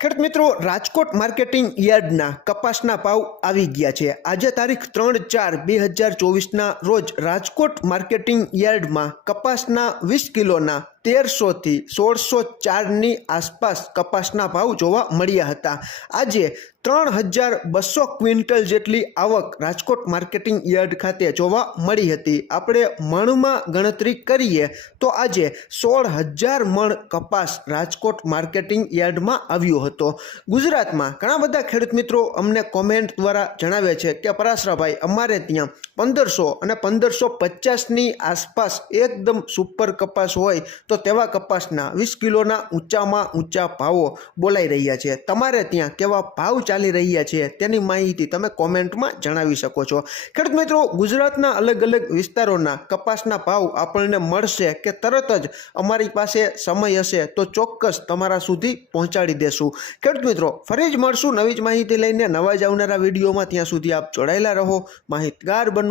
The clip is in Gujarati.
ખેડૂત મિત્રો, રાજકોટ માર્કેટિંગ યાર્ડના કપાસના ભાવ આવી ગયા છે. આજે તારીખ ત્રણ ચાર બે હજાર ચોવીસના રોજ રાજકોટ માર્કેટિંગ યાર્ડમાં કપાસના વીસ કિલોના તેરસોથી સોળસો ચારની આસપાસ કપાસના ભાવ જોવા મળ્યા હતા. આજે ત્રણ હજાર બસો ક્વિન્ટલ જેટલી આવક રાજકોટ માર્કેટિંગ યાર્ડ ખાતે જોવા મળી હતી. આપણે મણમાં ગણતરી કરીએ તો આજે સોળ હજાર મણ કપાસ રાજકોટ માર્કેટિંગ યાર્ડમાં આવ્યો હતો. ગુજરાતમાં ઘણા બધા ખેડૂત મિત્રો અમને કોમેન્ટ દ્વારા જણાવે છે કે, પરાશરાભાઈ, અમારે ત્યાં પંદરસો અને પંદરસો પચાસની આસપાસ એકદમ સુપર કપાસ હોય તો તેવા કપાસના વીસ કિલોના ઊંચામાં ઊંચા ભાવો બોલાઈ રહ્યા છે. તમારે ત્યાં કેવા ભાવ ચાલી રહ્યા છે તેની માહિતી તમે કોમેન્ટમાં જણાવી શકો છો. ખેડૂત મિત્રો, ગુજરાતના અલગ અલગ વિસ્તારોના કપાસના ભાવ આપણને મળશે કે તરત જ અમારી પાસે સમય હશે તો ચોક્કસ તમારા સુધી પહોંચાડી દેશું. ખેડૂત મિત્રો, ફરી જ મળશું નવી જ માહિતી લઈને. નવા જ આવનારા વિડીયોમાં ત્યાં સુધી આપ જોડાયેલા રહો. માહિતગાર બનો.